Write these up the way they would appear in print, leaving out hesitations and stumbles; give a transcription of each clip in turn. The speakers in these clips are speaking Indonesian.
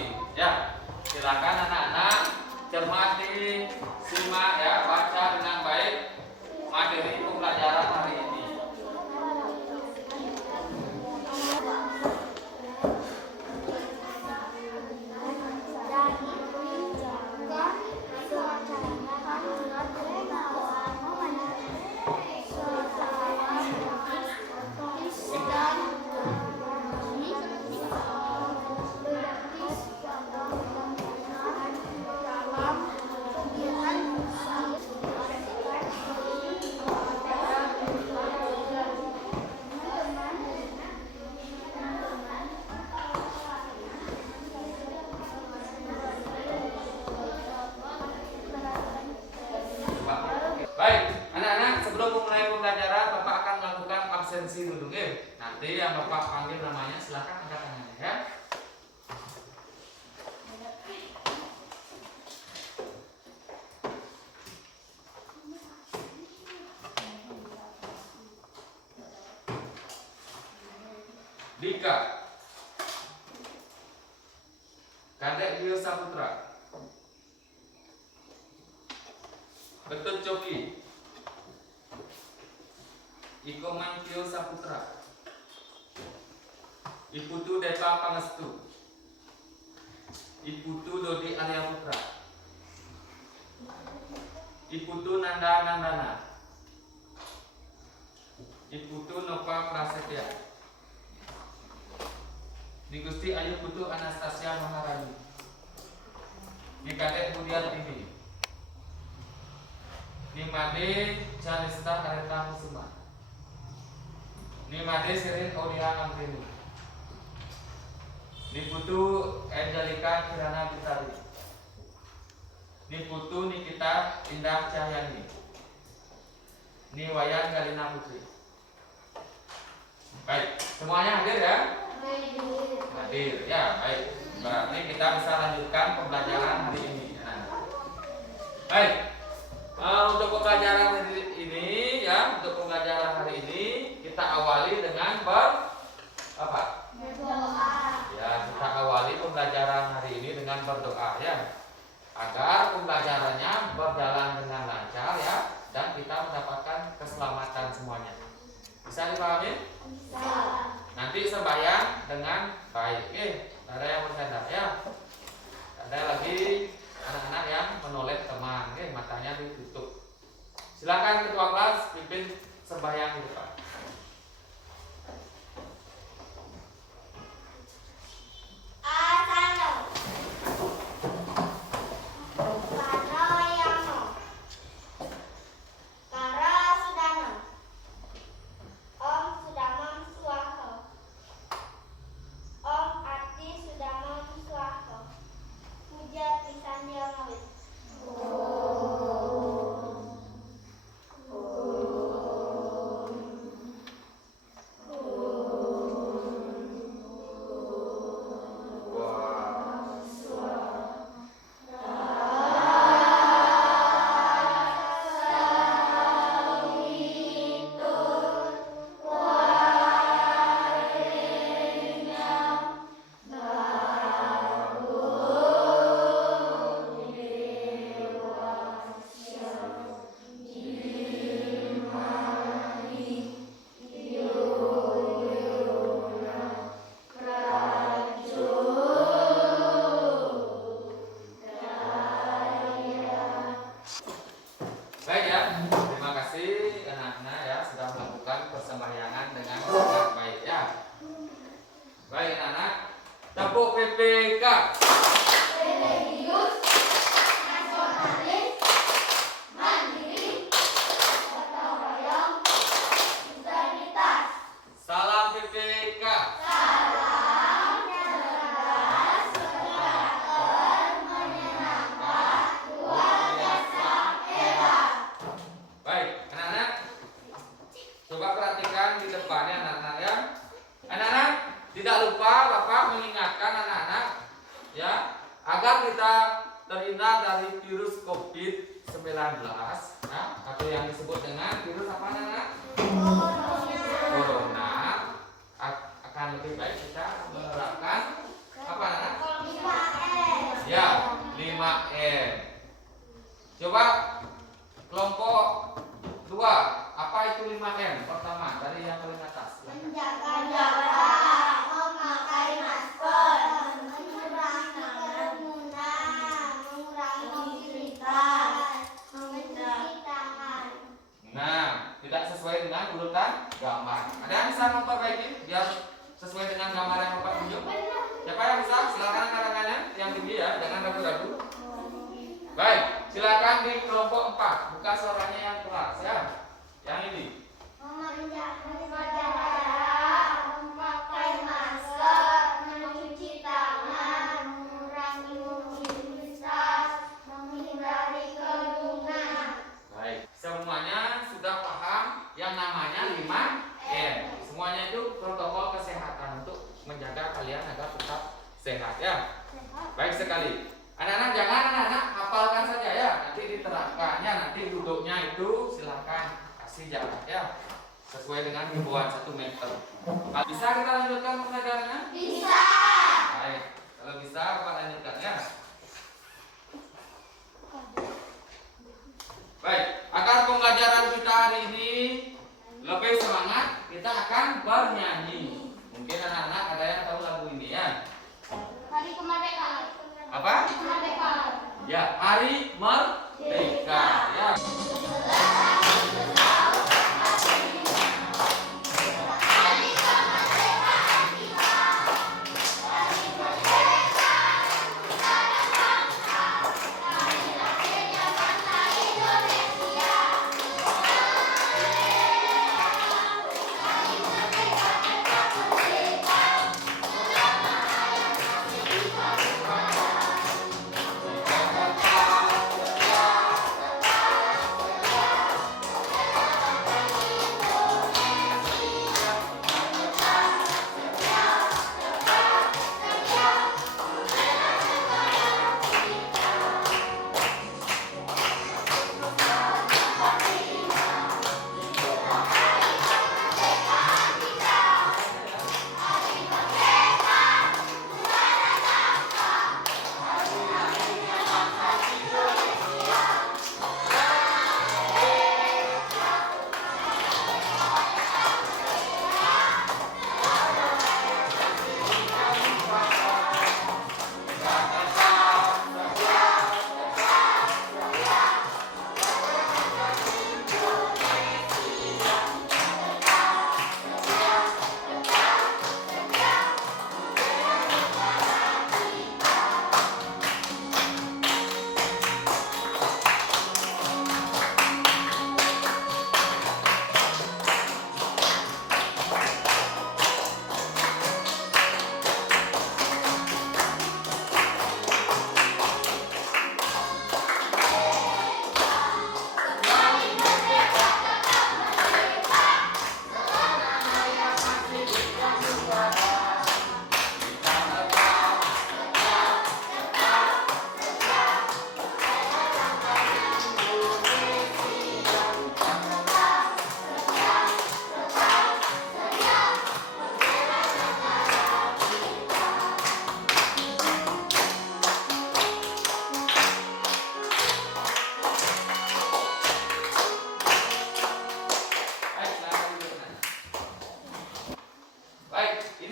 lagi. Ya, silakan anak-anak cermati, simak ya, baca dengan baik materi pembelajaran hari ini. Baik, anak-anak, sebelum memulai pembelajaran, Bapak akan melakukan absensi dulu, oke? Nanti yang Bapak panggil namanya, silahkan angkat tangannya, ya. Dika, Kadek Dio Saputra, Betut Coki, Iko Mangkio Saputra, Iputu Depa Pangestu, Iputu Dodi Arya Putra, Iputu Nanda Nandana, Iputu Nova Prasetya, Gusti Ayu Putu Anastasia Maharani, Kadek Budian TV, Nimade Calista Areta Kusuma, Nimade Sirin Aulia Amrinu, Niputu Angelika Kirana Bitari, Niputu Nikita Indah Cahyani, Niwayan Galina Putri. Baik, semuanya hadir ya? Hadir ya, baik. Berarti kita bisa lanjutkan pembelajaran hari ini. Baik. Untuk pembelajaran hari ini ya, untuk pembelajaran hari ini kita awali dengan apa? Berdoa. Ya, kita awali pembelajaran hari ini dengan berdoa ya, agar pembelajarannya berjalan dengan lancar ya, dan kita mendapatkan keselamatan semuanya. Bisa dipahami? Bisa. Nanti sembahyang dengan baik. Ada yang bercanda ya. Ada lagi anak-anak yang menoleh teman, matanya ditutup. Silakan ketua kelas pimpin sembahyang di depan. Agar kita terhindar dari virus COVID-19, nah, atau yang disebut dengan virus apa anak-anak? Corona. Akan lebih baik kita menerapkan apa anak-anak? 5M. Coba kelompok 2, apa itu 5M? Pertama, dari yang paling atas. Menjaga jarak, memakai masker, mengurangi kerumunan, mengurangi mobilitas, mencuci tangan. Nah, tidak sesuai dengan urutan gambar. Ada yang bisa memperbaiki biar sesuai dengan gambar yang Bapak tunjuk? Siapa yang bisa? Silakan angkat-angkatnya yang tinggi ya, jangan ragu-ragu. Baik, silakan di kelompok 4. Buka suaranya yang keras ya. Yang ini. Menjaga jarak, memakai masker, mencuci tangan, mengurangi mobilitas, menghindari kerumunan. Baik, semuanya sudah paham yang namanya 5M. Semuanya itu protokol kesehatan untuk menjaga kalian agar tetap sehat ya. Baik sekali. Anak-anak jangan anak-anak hafalkan saja ya. Nanti diterapkannya, nanti duduknya itu silakan kasih jarak ya. Sesuai dengan himbauan 1 meter. Kalau bisa kita lanjutkan pembelajarannya? Bisa. Baik, kalau bisa Bapak lanjutkan ya. Baik, agar pembelajaran kita hari ini lebih semangat, kita akan bernyanyi. Mungkin anak-anak ada yang tahu lagu ini ya. Hari kemerdekaan. Apa? Kemerdekaan. Ya, Hari Merdeka ya.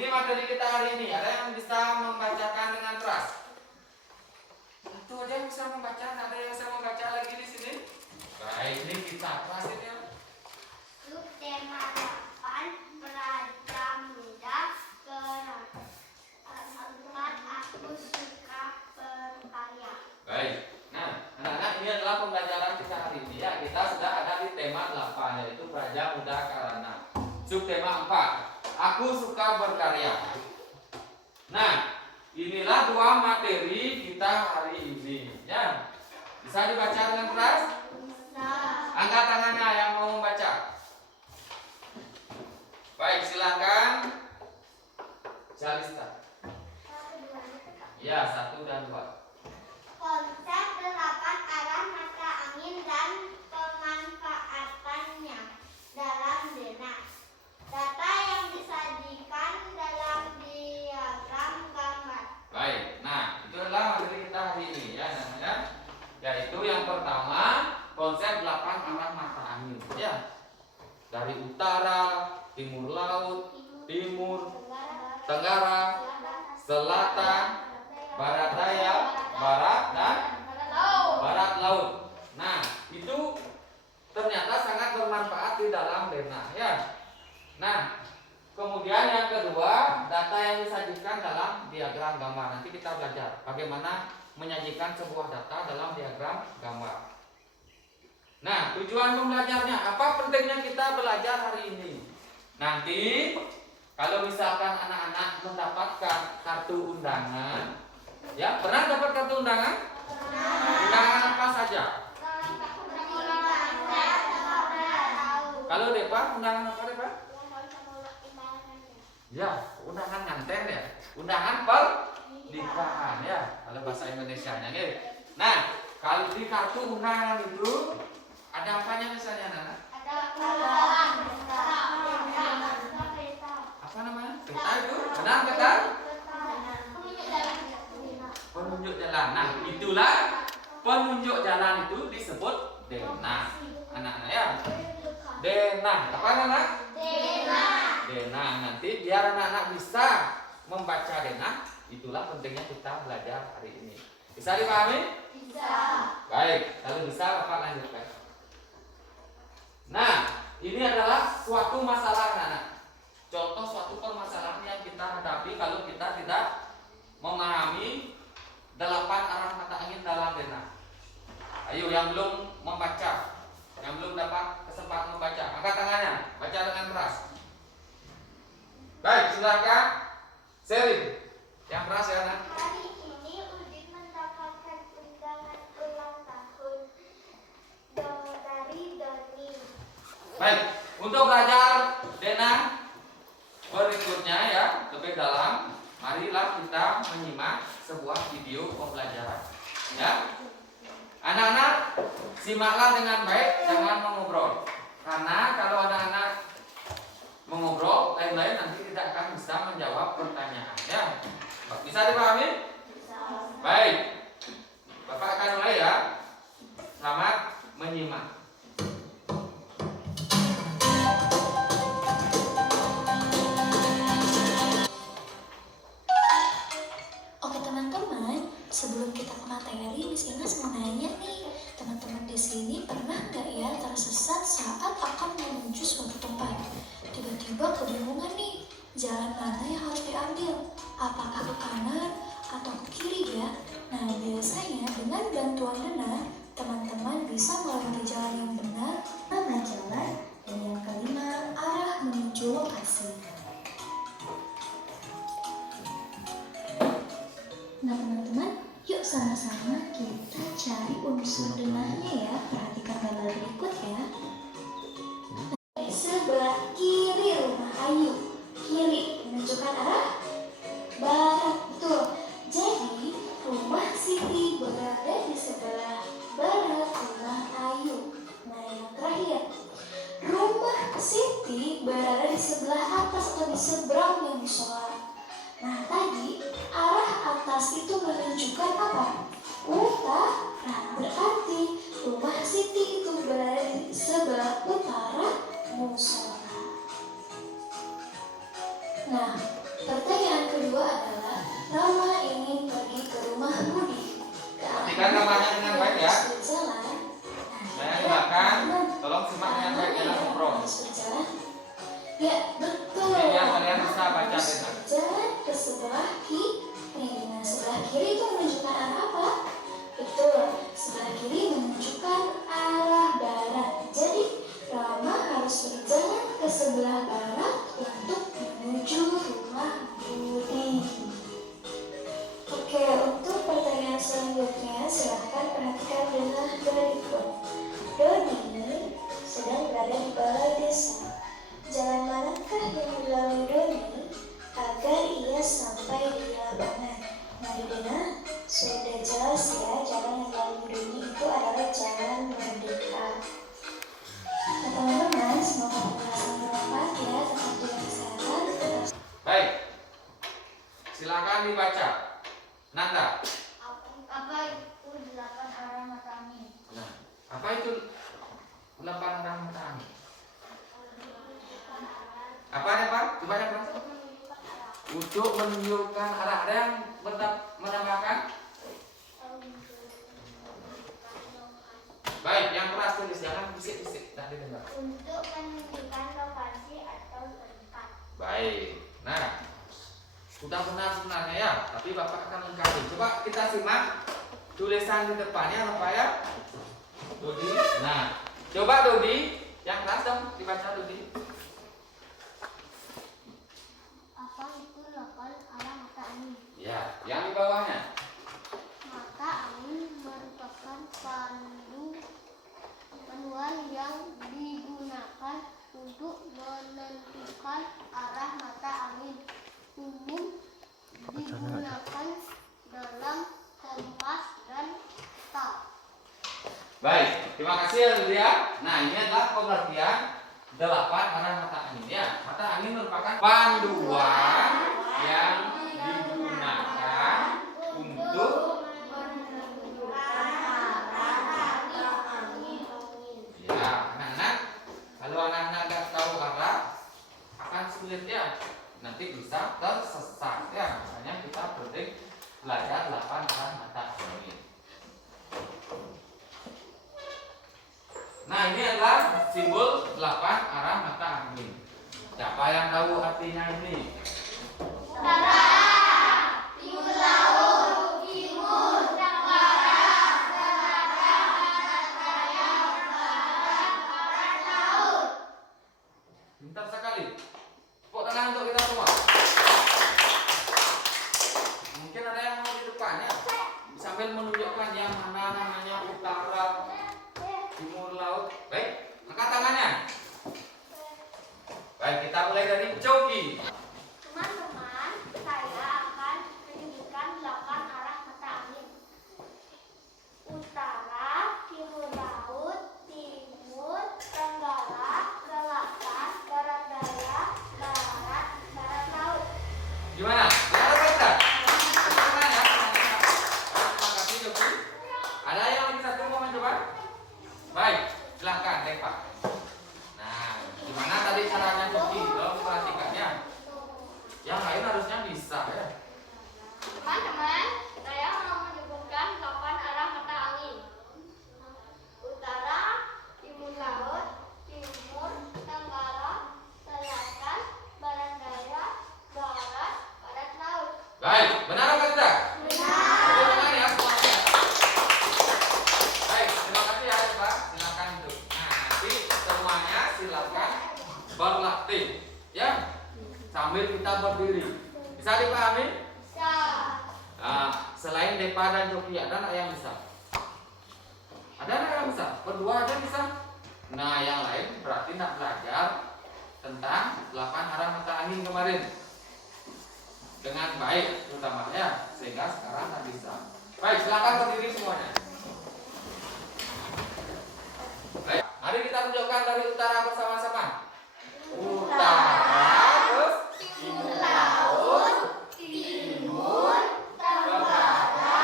Materi kita hari ini, ada yang bisa membacakan dengan keras? Itu aja yang bisa membaca, ada yang bisa membaca lagi di sini? Baik, ini kita kerasin ya. Subtema 8 Prajamuda Kerat. Aku suka berkarya. Baik, nah anak-anak ini adalah pembelajaran kita hari ini ya. Kita sudah ada di tema 8 yaitu Praja Muda Karana. Subtema 4. Aku suka berkarya. Nah, inilah 2 materi kita hari ini ya. Bisa dibaca dengan keras? Bisa. Angkat tangannya yang mau membaca. Baik, silakan. Jalista. Ya, 1 dan 2. Konsep 8 arah mata angin dan pemanfaatannya dalam denah. Data yang disajikan dalam diagram gambar. Baik, nah itu adalah materi kita hari ini ya namanya Konsep 8 arah mata angin. Ya. Dari utara, timur laut, timur, tenggara, selatan, barat daya, barat dan barat laut. Nah, itu ternyata sangat bermanfaat di dalam denah ya. Nah, kemudian yang kedua, data yang disajikan dalam diagram gambar. Nanti kita belajar bagaimana menyajikan sebuah data dalam diagram gambar. Nah, tujuan pembelajarnya apa? Pentingnya kita belajar hari ini. Nanti kalau misalkan anak-anak mendapatkan kartu undangan, ya pernah dapat kartu undangan? Undangan apa saja? Kalau Depa, undangan apa Depa? Ya, undangan nganten ya. Undangan pernikahan ya. Kalau bahasa Indonesianya gitu. Nah, kalau di kartu undangan itu ada apanya misalnya Nana? Apa namanya? Peta itu? Benar peta? Penunjuk jalan. Nah, itulah penunjuk jalan itu disebut denah. Anak-anak ya. Denah. Apa Nana? Denah. Nanti biar anak-anak bisa membaca denah, itulah pentingnya kita belajar hari ini. Bisa dipahami? Bisa. Baik, kalau bisa Bapak lanjutkan. Nah, ini adalah suatu masalah anak-anak. Contoh suatu permasalahan yang kita hadapi kalau kita tidak memahami 8 arah mata angin dalam denah. Ayo yang belum membaca, yang belum dapat kesempatan membaca, angkat tangannya, baca dengan keras. Baik, silakan sharing. Yang keras ya, Nak. Hari ini Udin mendapatkan undangan ulang tahun dari Doni. Baik, untuk belajar denah berikutnya ya, lebih dalam, marilah kita menyimak sebuah video pembelajaran. Ya, anak-anak simaklah dengan baik, jangan mengobrol. Karena kalau anak-anak mengobrol, lain-lain nanti tidak akan bisa menjawab pertanyaan. Ya, bisa dipahami? Bisa. Baik, Bapak akan mulai ya. Selamat menyimak. Oke teman-teman, sebelum kita ke materi, Miss Ines mau nanya nih, teman-teman di sini pernah nggak ya tersesat saat akan menuju suatu tempat? Tiba-tiba kebingungan nih, jalan mana yang harus diambil? Apakah ke kanan atau ke kiri ya? Nah biasanya dengan bantuan denah, teman-teman bisa melewati jalan yang benar, nama jalan, dan yang kelima arah menuju lokasi. Nah teman-teman, yuk sama-sama kita cari unsur denahnya ya. Perhatikan gambar berikut ya. Di sebelah kiri rumah Ayu, kiri menunjukkan arah barat, betul. Jadi rumah Siti berada di sebelah barat rumah Ayu. Nah yang terakhir, rumah Siti berada di sebelah atas atau di seberangnya musola. Nah tadi arah atas itu menunjukkan apa? Utara. Nah berarti rumah Siti itu berada di sebelah utara musola. Nah pertanyaan kedua adalah Rama ingin pergi ke rumah Budi. Perhatikan gambarnya dengan baik ya. Berjalan. Saya silakan, tolong simak dengan baik dalam ngobrol. Berjalan. Ya betul. Biar kalian bisa baca denah. Jalan ke sebelah kiri. Nah sebelah kiri itu menunjukkan arah apa? Betul. Sebelah kiri menunjukkan arah barat. Jadi Rama harus berjalan ke sebelah barat untuk menuju rumah Budi. Oke, untuk pertanyaan selanjutnya silahkan perhatikan denah berikut. Doni sedang berada di balai desa. Jalan manakah yang dilalui Doni agar ia sampai di lapangan? Nah di denah sudah jelas ya, jalan yang dilalui Doni itu adalah jalan Merdeka. Nah teman-teman, semoga penjelasan bermanfaat ya. Tetap jaga kesehatan, tetap. Baik, silakan dibaca. Nanda. Apa itu 8 arah mata angin? Nah, apa itu untuk menunjukkan arah. Ada yang menambahkan? Baik, yang keras tulis, jangan bisik-bisik, tak didengar. Untuk menunjukkan lokasi atau tempat. Baik, nah sudah benar sebenarnya ya, tapi Bapak akan lengkapi. Coba kita simak tulisan di depannya apa ya, Dodi. Nah, coba Dodi, yang keras dong dibaca Dodi. Apa itu lokal arah mata angin? Ya, yang di bawahnya. Mata angin merupakan panduan yang digunakan untuk menentukan arah mata angin. Umum digunakan dalam kompas dan peta. Baik, terima kasih ya Dodi ya. Nah, ini adalah pengertian 8 arah mata angin ya. Mata angin merupakan panduan yang digunakan untuk ya, anak-anak, kalau anak-anak nggak tahu arah akan sulit ya, nanti bisa tersesat ya. Makanya kita penting belajar 8 arah mata angin. Nah, ini adalah simbol 8 arah mata angin. Siapa yang tahu artinya ini? Utara, timur laut, timur, tenggara, selatan, barat daya, barat, barat laut. Pintar sekali. Tepuk tangan untuk kita semua. Mungkin ada yang mau di depannya sambil menunjukkan yang mana namanya utara, timur laut. Baik, angkat tangannya. Baik, kita mulai dari Coki. Teman-teman, saya akan menyebutkan 8 arah mata angin. Utara, timur laut, timur, tenggara, selatan, barat daya, barat, barat laut. Gimana? Benar apa tidak? Tepuk tangan ya. Terima kasih Coki. Ada yang lagi satu mau mencoba? Baik, silakan Deva. Nah, gimana tadi caranya Coki? Tolong perhatikannya. Yang lain harusnya bisa ya. Teman-teman, saya mau menyebutkan 8 arah mata angin. Utara, timur laut, timur, tenggara, selatan, barat daya, barat, barat laut. Baik, benar apa tidak? Benar. Tepuk tangan ya semuanya. Baik, terima kasih ya Deva. Silakan duduk. Nah, nanti semuanya silakan berlatih ya. Sambil kita berdiri. Bisa dipahami? Bisa. Nah, selain Deva dan Coki, ada nggak yang bisa? Ada nggak yang bisa? Berdua aja bisa. Nah, yang lain berarti nak belajar tentang 8 arah mata angin kemarin dengan baik, terutamanya sehingga sekarang nggak bisa. Baik, silakan berdiri semuanya. Baik, mari kita tunjukkan dari utara bersama-sama. Utara, terus timur laut, timur, tenggara,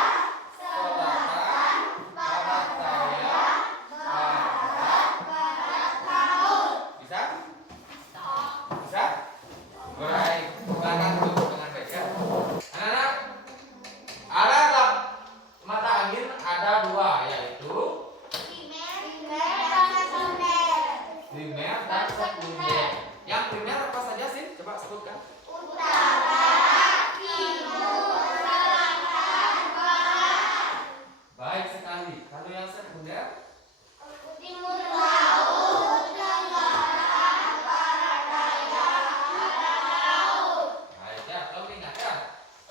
selatan, barat daya, barat, Barat laut. bisa? Bisa? Baik, silakan duduk dengan baik ya. Anak-anak, arah mata angin ada 2, yaitu Primer dan sekunder. primer dan sekunder. Yang primer apa saja sih? Coba sebutkan. Utara, timur, selatan, barat. Baik sekali. Kalau yang sekunder, Timur laut, tenggara, barat daya, barat laut. baik ya. Tolong ingat ya.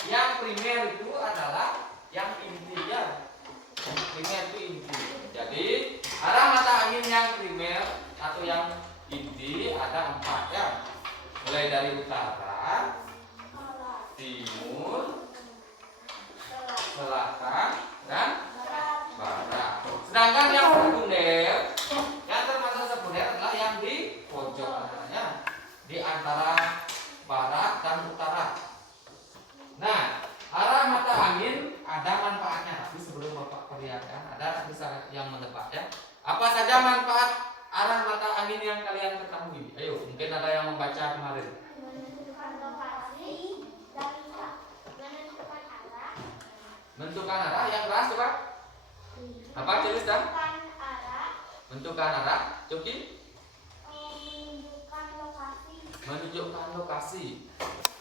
Yang primer itu adalah yang inti ya. Primer itu inti. Jadi arah mata angin yang primer atau yang inti ada 4 ya. Mulai dari utara, timur, selatan, dan barat. Sedangkan yang sekunder, yang termasuk sekunder adalah yang di pojok antaranya, di antara barat dan utara. Nah, arah mata angin ada manfaatnya, tapi sebelum Bapak perlihatkan, ada bisa yang menebak ya. Apa saja manfaat arah mata angin yang kalian ketahui? Ayo, mungkin ada yang membaca kemarin. Menentukan lokasi dan Menentukan arah yang keras coba. Apa tulis dan? Menentukan arah. Menentukan arah. Coki? Menunjukkan lokasi. Menunjukkan lokasi.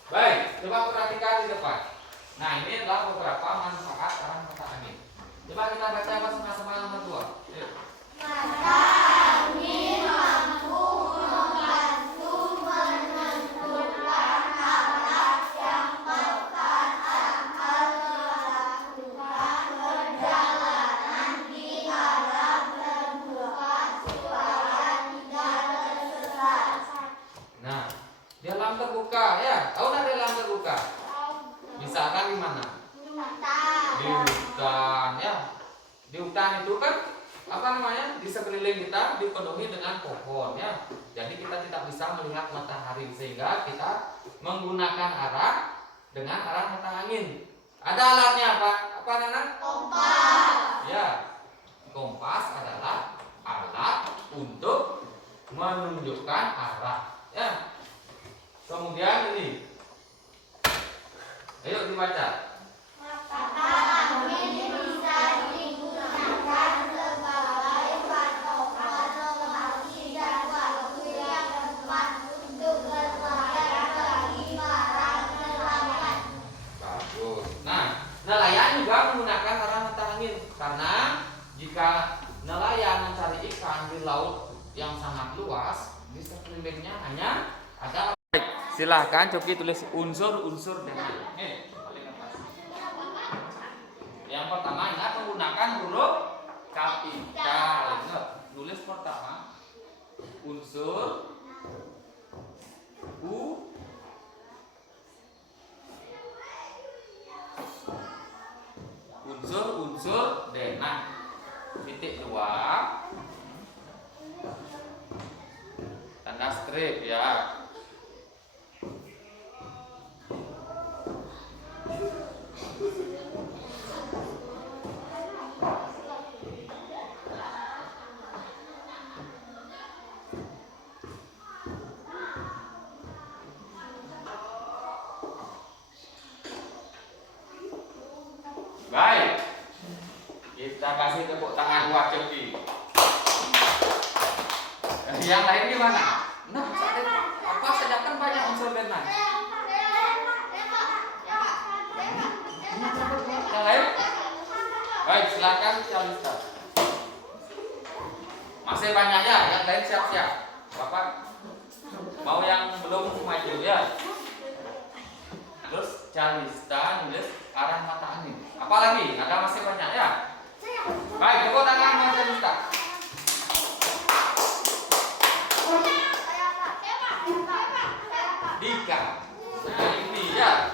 Baik, coba perhatikan di depan. Nah, ini adalah beberapa manfaat arah mata angin. Coba kita baca sama-sama nomor 2. Yuk. Mata angin mampu membantu menentukan arah yang tepat agar melakukan perjalanan di arah terbuka supaya tidak tersesat. Nah, dalam terbuka ya. Tahu nggak dalam terbuka? Misalkan di mana? Di hutan ya. Di hutan itu kan apa namanya? Di sekeliling kita dipenuhi dengan pohon ya. Jadi kita tidak bisa melihat matahari sehingga kita menggunakan arah dengan arah mata angin. Ada alatnya apa? Apa Nana? Kompas. Ya. Kompas adalah alat untuk menunjukkan arah ya. Kemudian ini. Ayo dibaca. Mata angin bisa digunakan sebagai patokan lokasi dan waktu yang tepat untuk berlayar bagi para nelayan. Bagus. Nah, nelayan juga menggunakan arah mata angin karena jika nelayan mencari ikan di laut yang sangat luas, di sekelilingnya hanya ada. Baik, silahkan Coki tulis unsur-unsur dengan. Paling atas. Yang pertama ingat menggunakan huruf kapital. Ingat, nulis pertama unsur u unsur denah. Titik 2 tanda strip ya. Baik, kita kasih tepuk tangan buat Coki. Yang lain gimana? Nah, apa saja kan banyak unsur denah. Yang lain? Baik, silakan Cialista. Masih banyak ya, yang lain siap-siap. Bapak mau yang belum maju ya. Terus Cialista nulis arah mata angin. Apalagi? Ada masih banyak ya. Baik, tepuk tangan buat Cialista. Dika. Nah, ini ya.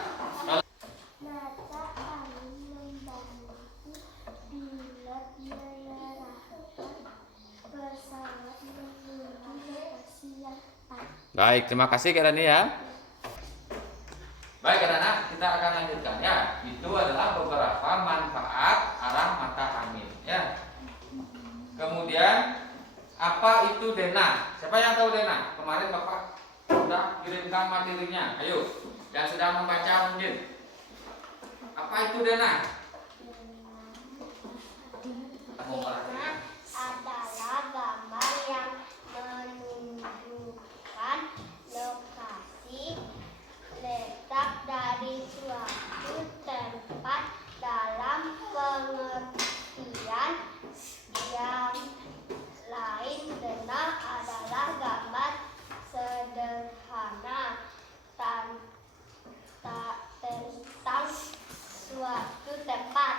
Mata angin membantu pilot mengarahkan pesawat menuju lokasi yang tepat. Baik, terima kasih Kak Dani ya. Baik anak-anak, kita akan lanjutkan ya. Itu adalah beberapa manfaat arah mata angin ya. Kemudian apa itu denah? Siapa yang tahu denah? Kemarin Bapak sudah kirimkan materinya. Ayo, yang sudah membaca mungkin. Apa itu denah? Denah adalah gambar yang menunjukkan lokasi letak dari suatu tempat dalam pengertian yang lain. Denah adalah gambar sederhana tentang suatu tempat.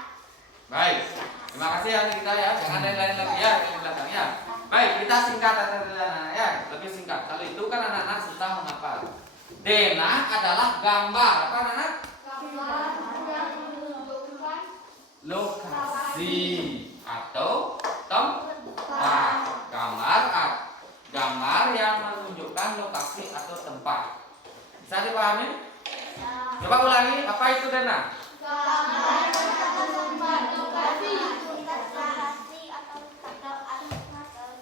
Baik, terima kasih ya kita ya. Jangan lain-lain lagi ya yang di belakang ya. Baik, kita singkat anak-anak ya. Lebih singkat. Kalau itu kan anak-anak sudah menghafal. Denah adalah gambar apa anak-anak? Gambar yang menunjukkan Lokasi atau tempat. Gambar yang menunjukkan lokasi atau tempat. Bisa dipahami? Coba ulangi, apa itu denah? gambar yang menunjukkan lokasi atau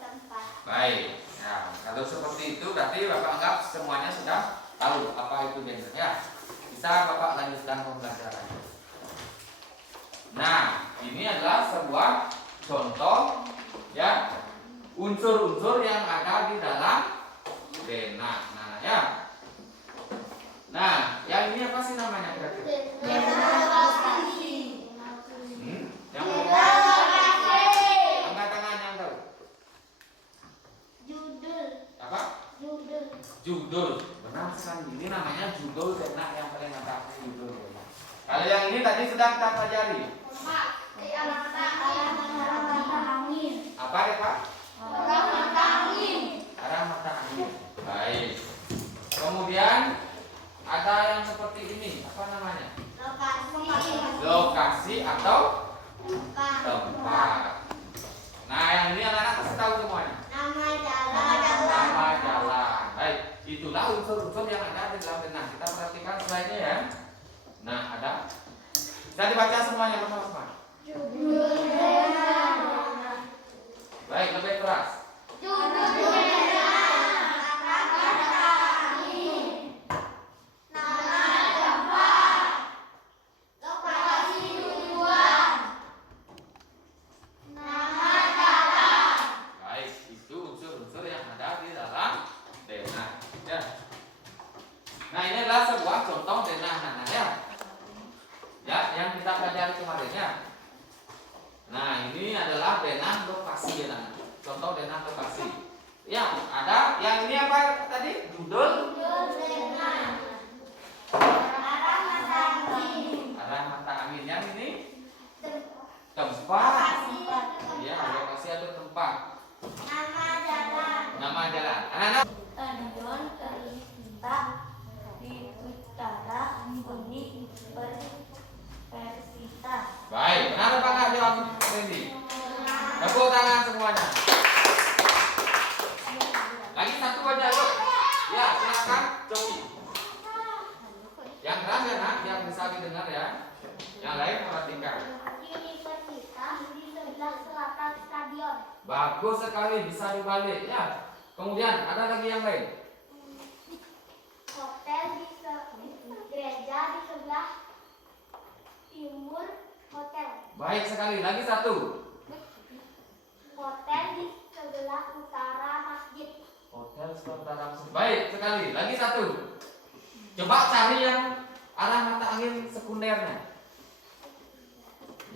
tempat. Baik. Nah, kalau seperti itu berarti Bapak anggap semuanya sudah tahu apa itu denah ya. Bisa Bapak lanjutkan pembelajarannya. Nah, ini adalah sebuah contoh ya unsur-unsur yang ada di dalam denah. Nah, ya. Nah, yang ini apa sih namanya kira-kira? Yang angkat tangan yang tahu. Apa? Judul. Benar sekali. Ini namanya judul denah yang paling atas judul. Kalau yang ini tadi sudah kita pelajari. Apa ya Pak? Arah mata angin. Baik. Kemudian ada yang seperti ini. Apa namanya? Lokasi atau tempat. Nah, yang ini anak-anak pasti tahu semuanya. Nama jalan. Baik. Itulah unsur-unsur yang ada di dalam denah. Kita perhatikan slide-nya ya. Nah, ada. Bisa dibaca semuanya bersama-sama. Baik, lebih keras. Baik, itu unsur-unsur yang ada di dalam denah. Ya. Nah, ini adalah sebuah contoh denah anak-anak ya. Ya, yang kita pelajari kemarin ya. Nah, ini adalah denah lokasi ya, anak. Contoh denah lokasi. Ya, ada yang ini apa tadi? Judul arah mata angin. Yang ini tempat. Ya, lokasi atau tempat. Nama jalan. Anak-anak. Stadion terletak di utara Universitas. Baik, benar apa enggak jawab Randy? Tepuk tangan semuanya. Lagi satu aja yuk. Ya, silakan Coki. Yang keras ya nak, yang bisa didengar ya. Yang lain perhatikan. Universitas di sebelah selatan stadion. Bagus sekali, bisa dibalik ya. Kemudian ada lagi yang lain. Hotel gereja di sebelah timur hotel. Baik sekali, lagi satu. Hotel di sebelah utara masjid. Hotel sementara. Baik sekali, lagi satu. Coba cari yang arah mata angin sekundernya.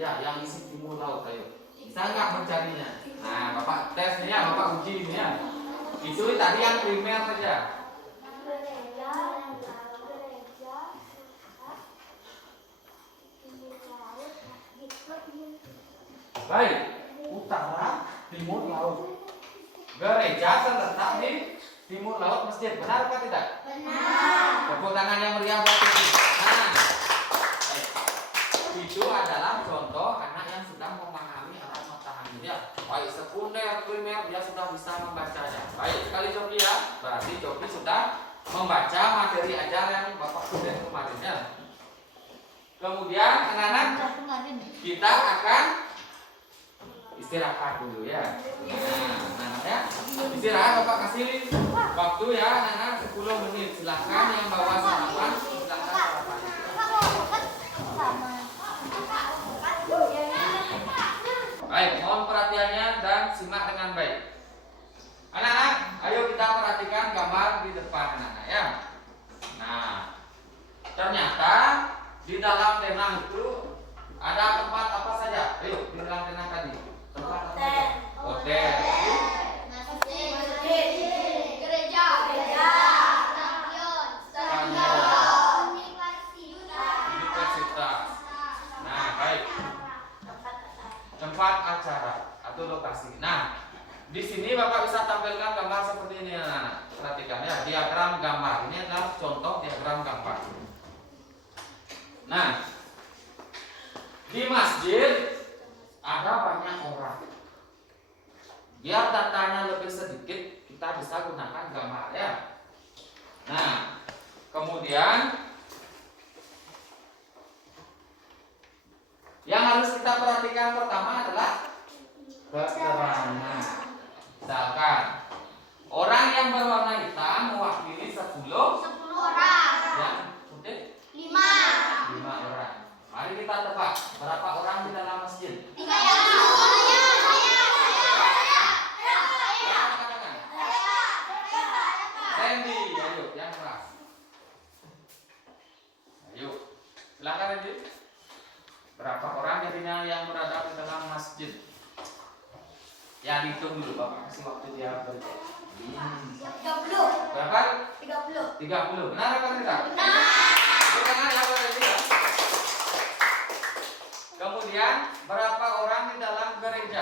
Ya, yang isi timur laut, ayo. Bisa nggak mencarinya? Nah, Bapak tes nih ya, Bapak uji ini ya. Itu tadi yang primer saja. Gereja timur laut masjid. Baik, utara, timur laut. Gereja terletak di timur laut masjid. Benar apa tidak? Benar. Tepuk tangan yang meriah buat itu. Nah, baik. Itu adalah contoh anak yang sudah memahami arah mata angin ya. Baik sekunder, primer dia sudah bisa membacanya. Baik sekali Coki ya. Berarti Coki sudah membaca materi ajar yang Bapak sudah kemarin ya. Kemudian anak-anak kita akan istirahat dulu ya. Nah, anak-anak ya. Istirahat Bapak kasih waktu ya anak-anak 10 menit. Silahkan yang bawa sarapan silahkan sarapan. Baik, mohon perhatiannya dan simak dengan baik. Anak-anak, ayo kita perhatikan gambar di depan anak-anak ya. Nah, ternyata di dalam denah itu ada tempat apa saja? Ayo, di dalam denah tadi. Tempat apa saja? Hotel. Gereja, stadion, Universitas. Nah, baik. Tempat acara atau lokasi. Nah, di sini Bapak bisa tampilkan gambar seperti ini anak-anak. Perhatikan ya, diagram gambar. Ini adalah contoh diagram gambar. Nah, di masjid ada banyak orang. Biar datanya lebih sedikit, kita bisa gunakan gambar ya. Nah, kemudian yang harus kita perhatikan pertama adalah keterangan. Misalkan orang yang berwarna hitam mewakili 10 orang. yang putih 5 5 orang. Mari kita tebak berapa orang di dihitung dulu, Bapak kasih waktu dia berjam. 30. Berapa? 30. 30. Benar apa tidak? Benar. Tepuk tangan ya Bapak Ibu ya. Kemudian berapa orang di dalam gereja?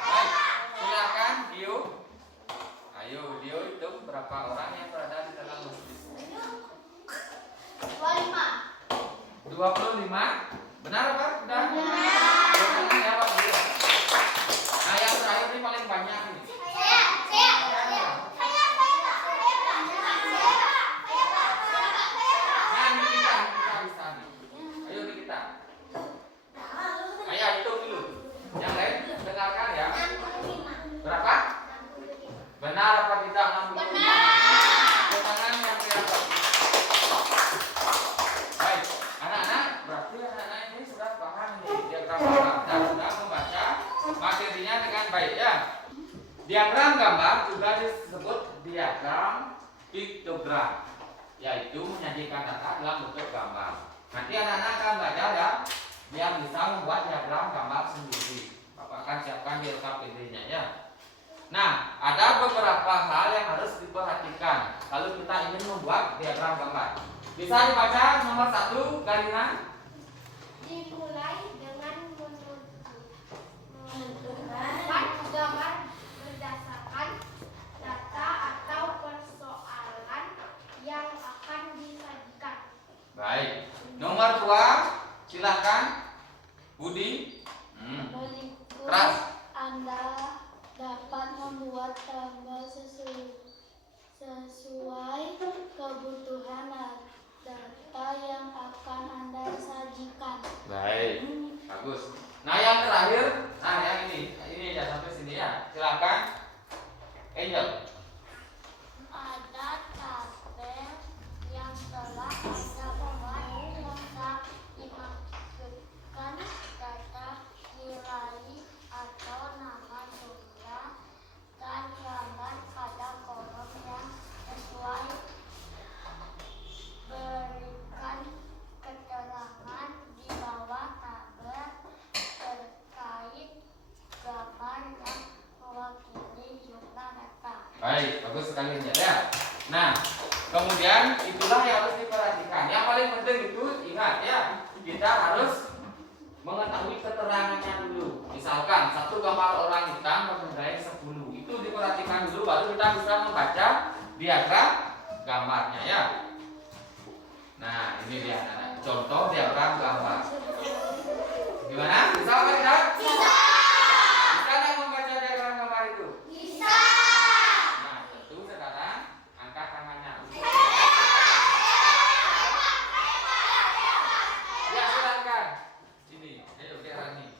Baik, silakan Dio. Ayo Dio hitung berapa orang yang berada di dalam masjid. 25. Benar apa? Sudah? Tepuk tangan ya Pak Dio. Nah yang terakhir ini paling banyak ini. Nah ini kita bisa nih. Ayo nih kita. Ayo hitung dulu. Yang lain dengarkan ya. Berapa? Benar apa tidak? 65. Tepuk tangan yang berapa? Baik, anak-anak, berarti anak-anak ini sudah paham nih diagram gambar dan sudah membaca materinya dengan baik ya. Diagram gambar juga disebut diagram piktogram, yaitu menyajikan data dalam bentuk gambar. Nanti anak-anak akan belajar ya, yang bisa membuat diagram gambar sendiri. Bapak akan siapkan di LKPD-nya ya. Nah, ada beberapa hal yang harus diperhatikan kalau kita ingin membuat diagram gambar. Bisa dibaca nomor 1, Galina. Dimulai dengan menentukan gambar berdasarkan data atau persoalan yang akan disajikan. Baik. Nomor 2, silakan Budi. Berikut Keras. Anda dapat membuat gambar sesuai kebutuhan data yang akan Anda sajikan. Baik. Bagus. Nah, yang terakhir, nah yang ini ya sampai sini ya. Silakan Angel. Ada tabel yang telah Anda buat bisa dimasukkan data nilai atau nama jumlah dan gambar pada kolom yang sesuai. Berikan keterangan di bawah tabel terkait gambar yang mewakili jumlah data. Baik, bagus sekali ya. Nah, kemudian itulah yang harus diperhatikan. Yang paling penting itu ingat ya, kita harus mengetahui keterangannya dulu. Misalkan satu gambar orang hitam bernilai 10. Itu diperhatikan dulu baru kita bisa membaca diagram gambarnya ya. Nah, ini dia anak-anak. Contoh diagram gambar. Gimana? Bisa apa tidak? Bisa. Bisa nggak membaca diagram gambar itu? Bisa. Nah, tentu sekarang angkat tangannya. Ya, silakan. Ini, ayo Rani.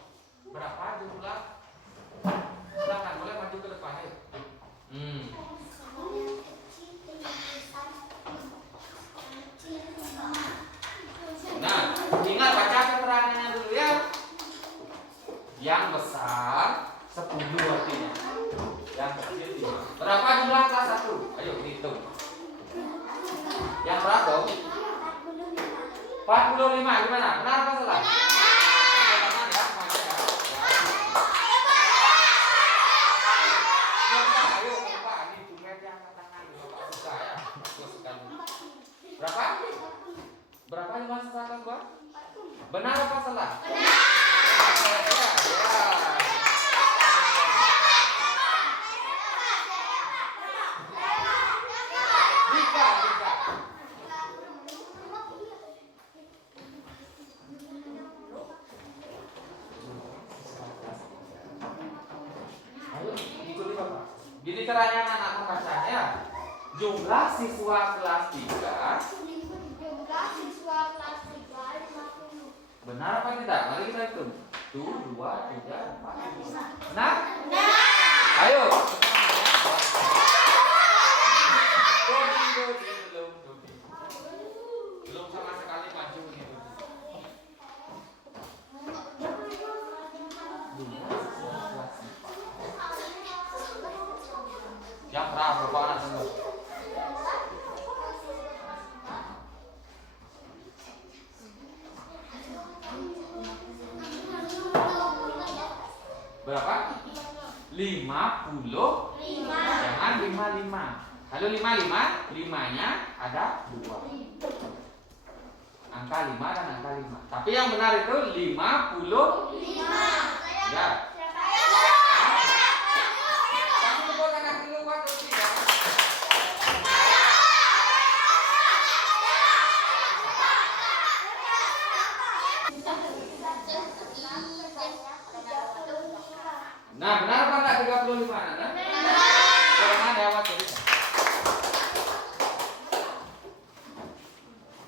Berapa jumlah? Silakan, boleh maju ke depan ayo. Nah, ingat baca keterangannya dulu ya. Yang besar 10 artinya. Yang kecil 5. Berapa jumlah kelas 1? Ayo hitung. Yang berapa? 45. Gimana? Benar apa salah? Tangan ya, semuanya ya. Ayo, Bapak. Ini cuma yang angkat tangan. Bapak suka ya. Bagus sekali. Berapa? Berapa jumlah sesama gua? Benar apa salah? Benar. Bisa. Ayo, ikuti Bapak. Gini caranya anak membacanya. Jumlah siswa kelas 3. Jumlah siswa kelas 3 50. Benar apa tidak? Mari kita hitung. 1, 2, 3, 4. Benar? Benar. Ayo. Dodi, belum sama sekali maju nih. Yang berapa Bapak anak semua? 50. Jangan 55. Kalau 55, 5-nya ada 2. Angka 5 dan angka 5. Tapi yang benar itu 55. Ya. Kamu bukan anak dulu waktu tidak. Nah, benar apa enggak 35 anak? Benar. Ya waktu itu.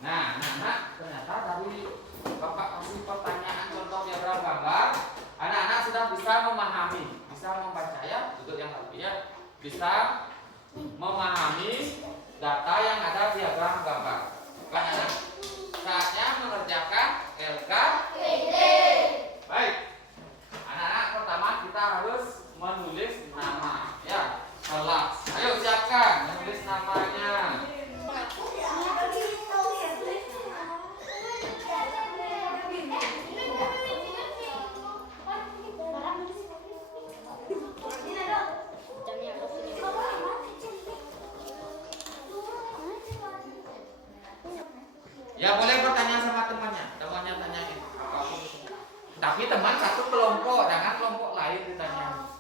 Nah, ternyata dari Bapak kasih pertanyaan contoh diagram gambar, anak-anak sudah bisa memahami, bisa membaca ya, untuk yang lebih ya, bisa memahami data yang ada di diagram gambar. Anak-anak, saatnya mengerjakan LKPD. Baik, anak-anak pertama kita harus menulis nama ya, kelas. Ayo siapkan menulis namanya. Ya boleh bertanya sama temannya tanyain apapun. Tapi teman satu kelompok, jangan kelompok lain ditanya.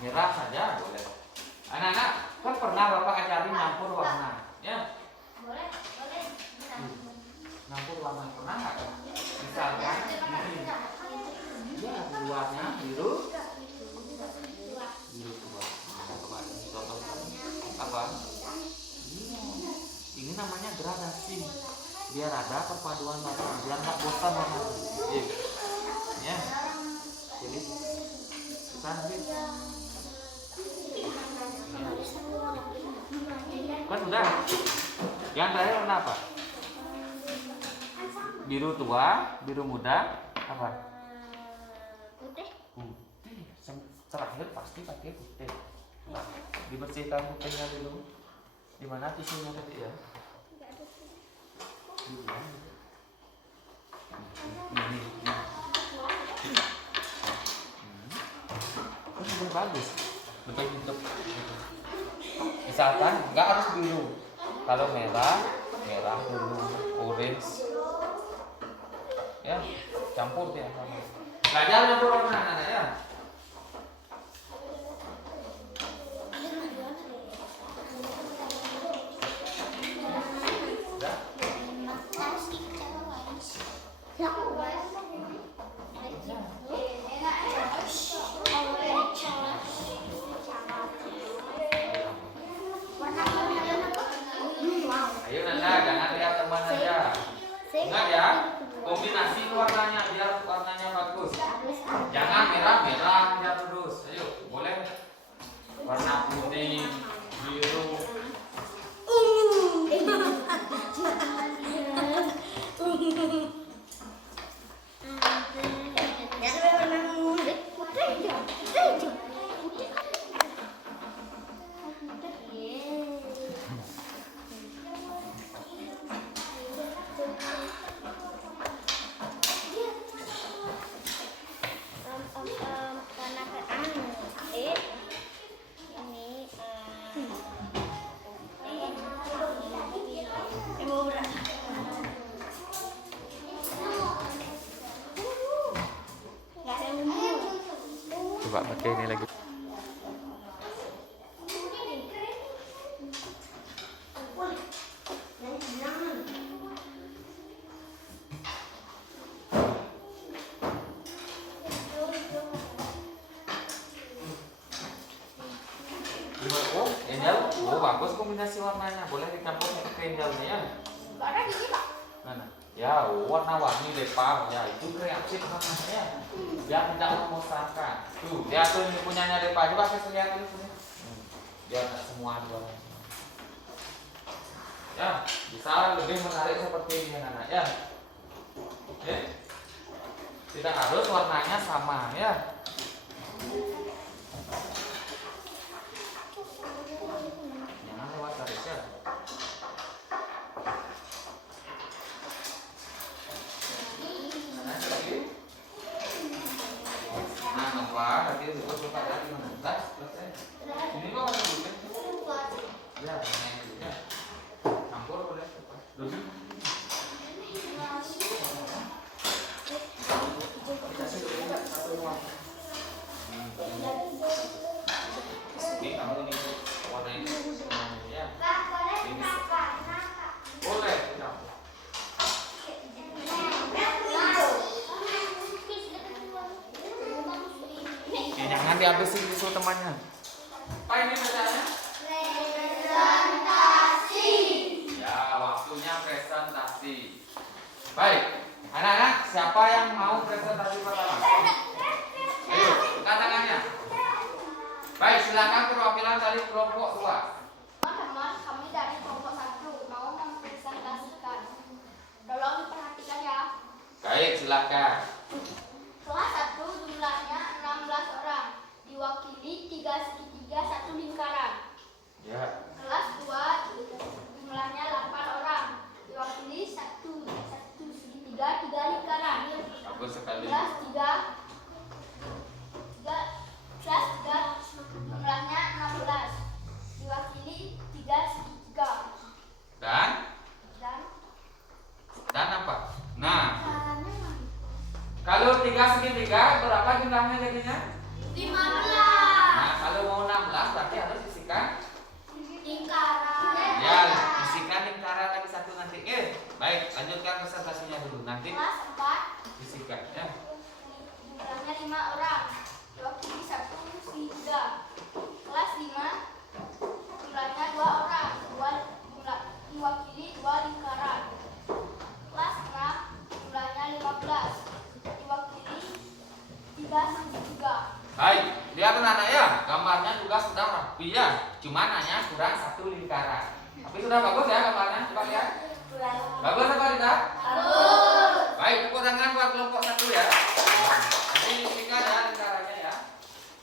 Merah saja boleh. Anak-anak kan pernah Bapak ajarin nyampur warna, ya? Boleh. Nyampur warna pernah nggak? Misalkan ini. Ya, luarnya biru tua. Coba contohkan apa? Ini namanya gradasi. Biar ada perpaduan warna, biar nggak bosan warna. Ya, jadi sana sih. Kan udah. Yang terakhir warna apa? Biru tua, biru muda, apa? Putih. Terakhir pasti pakai putih. Nah, dibersihkan putihnya dulu. Di mana tisunya tadi ya? Ini bagus. Bentuk. Misalkan nggak harus biru. Kalau merah dulu, orange. Ya, campur ya sama. Belajar nyampur warna anak ya. Ayo Nanda, jangan lihat teman aja. Ingat ya, kombinasi warnanya biar warnanya bagus. Jangan merah ya terus. Ayo, boleh warna putih, biru. Coba pakai ini lagi. Oh, angel. Oh, bagus kombinasi warnanya. Boleh dicampur ke angelnya ya. Mana? Ya, warna-warni Depa. Ya, itu kreatif warnanya. Biar tidak membosankan. Tuh, lihat tuh ini punyanya Depa. Coba saya lihat dulu sini. Biar tidak semua warna. Ya, bisa lebih menarik seperti ini anak-anak ya. Oke. Tidak harus warnanya sama ya. Jangan lewat garis ya. coba dari mana? Selesai. Ini kok masih bukan? Ya, ya. Campur boleh. Dulu. Ini kamu ini warna ini ya. Ini boleh campur. Jangan dihabisin tisu temannya. Apa ini bacaannya? Presentasi. Ya, waktunya presentasi. Baik, anak-anak, siapa yang mau presentasi pertama? Ayo, angkat tangannya. Baik, silakan perwakilan dari kelompok 2. Teman-teman, kami dari kelompok 1 mau mempresentasikan. Tolong diperhatikan ya. Baik, silakan. Kelas 1 jumlahnya 16 orang, diwakili 3 segitiga 1 lingkaran. Ya. Kelas 2 jumlahnya 8 orang, diwakili 1 segitiga 3 lingkaran. Bagus sekali. Kelas 3 jumlahnya 16, diwakili 3 segitiga. Dan Dan apa? Nah, caranya kalau 3 segitiga berapa jumlahnya jadinya? 15. Nah, kalau mau 16 berarti harus isikan. Lingkaran. Ya, isikan lingkaran lagi satu nanti. Baik, lanjutkan presentasinya dulu. Nanti Kelas 4 isikan ya. jumlahnya 5 orang, diwakili 1 segitiga. Kelas 5 jumlahnya 2 orang, diwakili 2 lingkaran. Kelas 6 jumlahnya 15, diwakili 3 segitiga. Baik, lihat anak-anak ya, gambarnya juga sudah rapi ya. Cuma hanya kurang 1 lingkaran. Tapi sudah bagus ya gambarnya, coba lihat. Bagus apa tidak? Bagus. Baik, tepuk tangan buat kelompok 1 ya. Nanti isikan ya lingkarannya ya.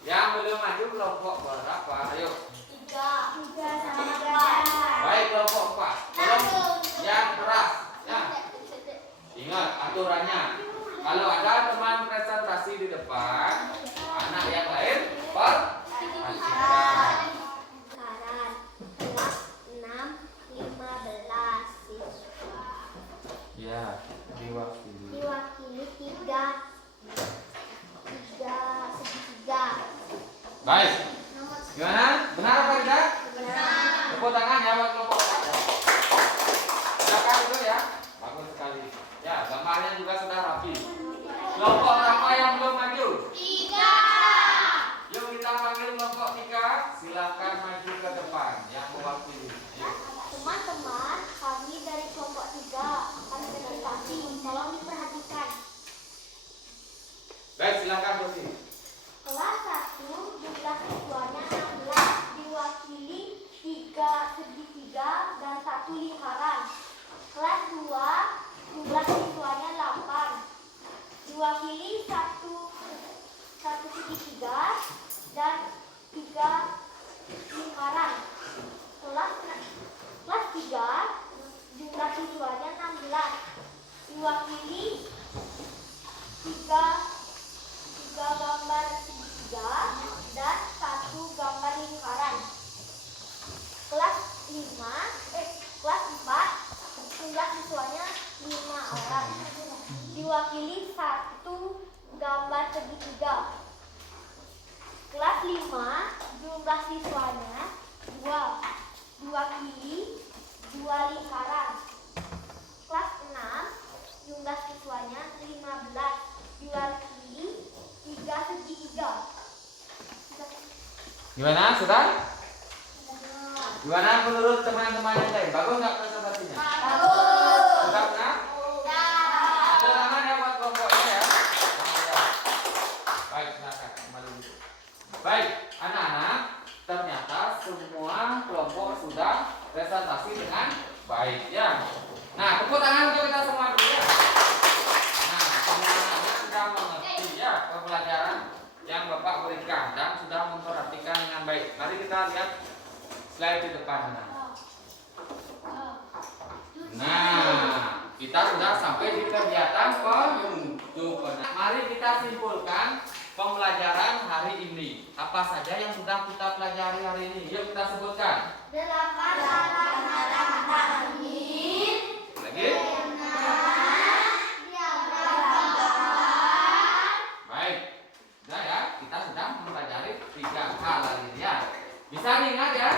Yang belum maju kelompok berapa? Ayo. 3 sama 4. Baik, kelompok 4. Tolong yang keras ya. Ingat aturannya. Kalau ada teman presentasi di depan, anak yang lain perhatikan. Lingkaran kelas 6 15 siswa, Ya, diwakili. diwakili 3 segitiga. Baik. Gimana? Benar apa tidak? Benar. Tepuk tangan ya buat kelompok 4. Silakan itu ya. Bagus sekali. Ya, gambarnya juga sudah rapi. Kelompok berapa yang belum maju? 3. Yuk kita panggil kelompok 3. Silakan maju ke depan yang mewakili. Yuk. Teman-teman, kami dari kelompok 3 akan presentasi. Tolong diperhatikan. Baik, silakan Rosi. Kelas 1 jumlah siswanya 16, diwakili 3 segitiga dan 1 lingkaran. Kelas 2 jumlah siswanya 8, diwakili 1 segitiga dan 3 lingkaran. Kelas 3 jumlah siswanya 16, diwakili 3 gambar segitiga dan 1 gambar lingkaran. Kelas 4 jumlah siswanya 5 orang, diwakili 1 gambar segitiga. Kelas 5 jumlah siswanya 2, diwakili 2 lingkaran. Kelas 6 jumlah siswanya 15, diwakili 3 segitiga. Gimana? Sudah? Gimana menurut teman-teman yang lain? Bagus nggak presentasinya? Bagus. Sudah benar? Tepuk tangan ya buat kelompoknya ya. Baik, silakan kembali dulu. Baik, anak-anak, ternyata semua kelompok sudah presentasi dengan baik ya. Nah, tepuk tangan untuk kita semua dulu ya. Nah, semua anak-anak sudah mengerti ya pembelajaran yang Bapak berikan dan sudah memperhatikan dengan baik. Mari kita lihat slide di depan. Nah, kita sudah sampai di kegiatan penutupan. Mari kita simpulkan pembelajaran hari ini. Apa saja yang sudah kita pelajari hari ini? Yuk kita sebutkan. 8 angin. Lagi? Baik. Sudah ya, kita sudah mempelajari 3 hal hari ini ya. Bisa diingat ya?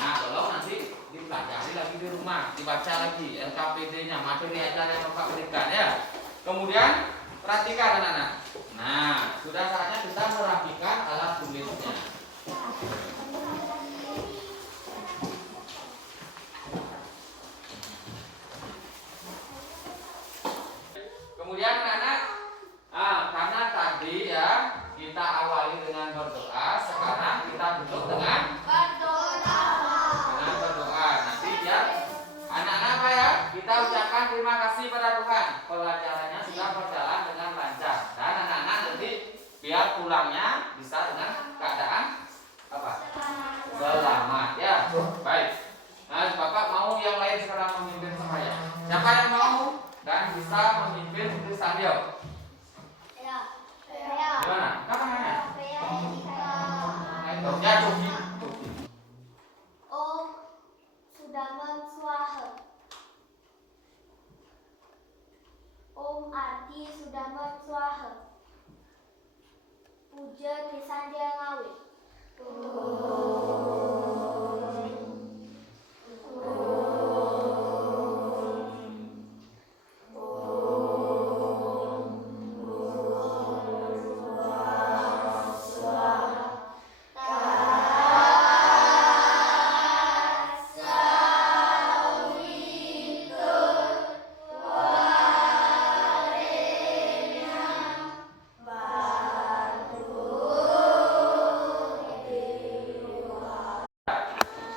Nah, tolong nanti dipelajari lagi di rumah, dibaca lagi LKPD-nya, materi ajar yang Bapak berikan ya. Kemudian perhatikan anak-anak. Nah, sudah saatnya kita merapikan alat tulisnya. Kemudian anak-anak, karena tadi ya kita awali dengan berdoa, sekarang kita tutup dengan berdoa. Nanti biar anak-anak apa ya? Kita ucapkan terima kasih pada Tuhan. Pelajarannya sudah berjalan dengan lancar. Dan anak-anak nanti biar pulangnya bisa dengan keadaan apa? Selamat ya. Baik. Nah, Bapak mau yang lain sekarang memimpin saya. Siapa yang mau dan bisa memimpin itu sambil? Gimana? Namanya? Ya, Coki. Om Sudaman Swaha. Om Arti Sudaman Swaha. Puja Trisandya Ngawi.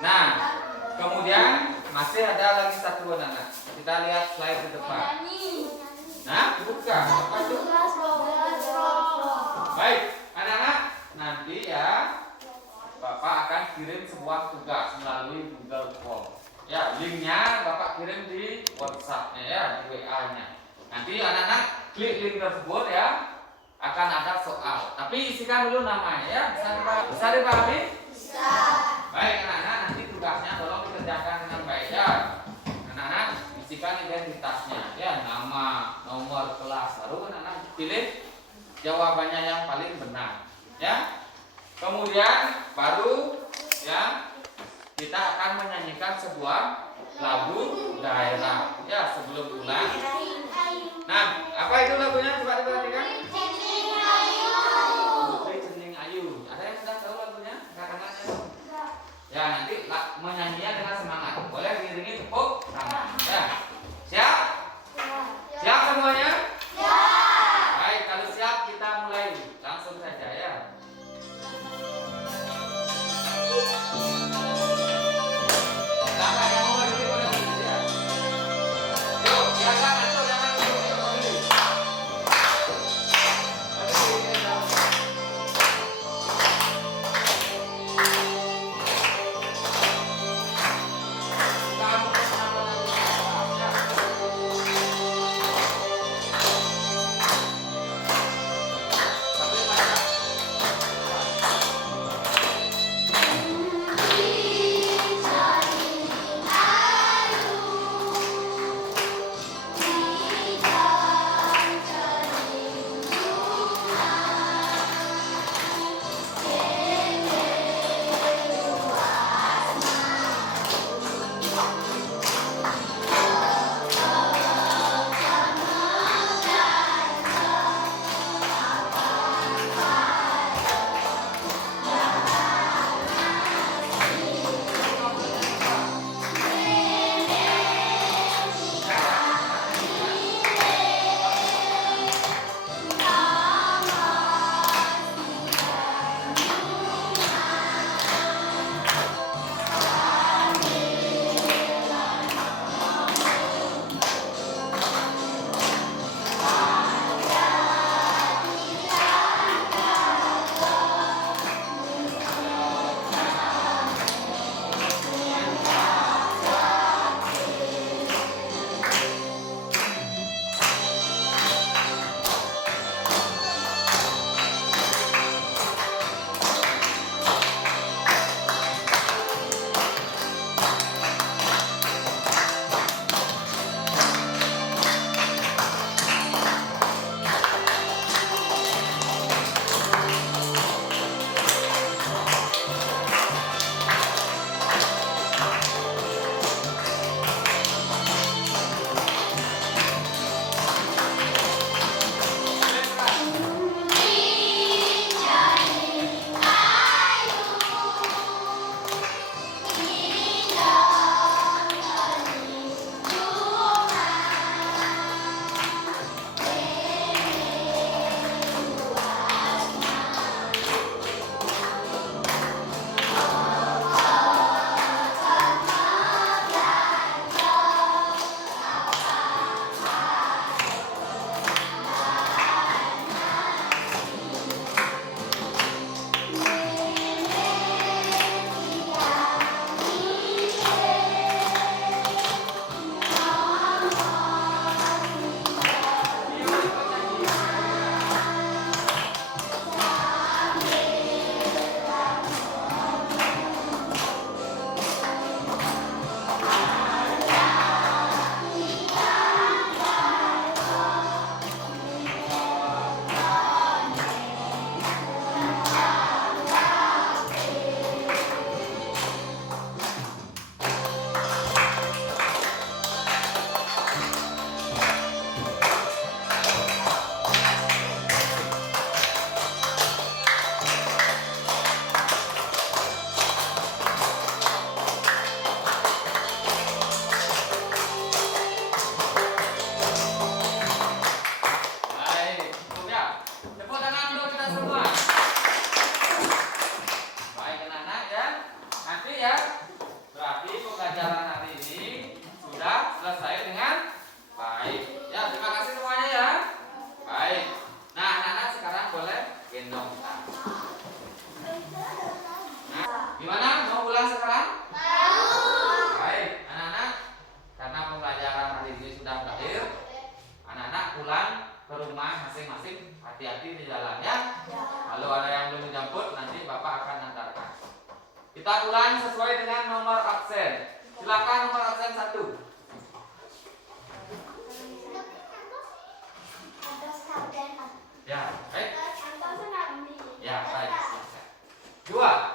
Nah, kemudian masih ada lagi satu anak-anak. Kita lihat slide di depan. Nah, buka. Apa itu? Baik, anak-anak, nanti ya Bapak akan kirim sebuah tugas melalui Google Form. Ya, linknya Bapak kirim di WhatsApp-nya ya, di WA-nya. Nanti anak-anak klik link tersebut ya, akan ada soal. Tapi isikan dulu namanya ya, bisa dipahami? Bisa. Baik anak-anak, nanti tugasnya tolong dikerjakan dengan baik ya. Anak-anak isikan identitasnya ya, nama, nomor, kelas. Baru anak-anak pilih jawabannya yang paling benar ya. Kemudian baru ya kita akan menyanyikan sebuah lagu daerah ya sebelum pulang. Nah, apa itu lagunya? Coba diperhatikan. Putri Cening Ayu. Ada yang sudah tahu lagunya? Kakak-kakaknya? Ya, nanti menyanyinya dengan semangat. Boleh diiringi tepuk tangan. Ya. Siap? Siap semuanya? Baik, kalau siap kita mulai. Langsung saja ya. Kakak yang mau berdiri boleh berdiri ya. Yuk, silakan atuh, jangan duduk, yuk berdiri. Berdiri, jangan. Nah, gimana? Mau pulang sekarang? Baik, anak-anak. Karena pembelajaran hari ini sudah berakhir, anak-anak pulang ke rumah masing-masing. Hati-hati di jalan ya. Kalau ada yang belum dijemput, nanti Bapak akan antarkan. Kita pulang sesuai dengan nomor absen. Silakan nomor absen 1. Ya, baik. Ya, baik. Silakan. 2.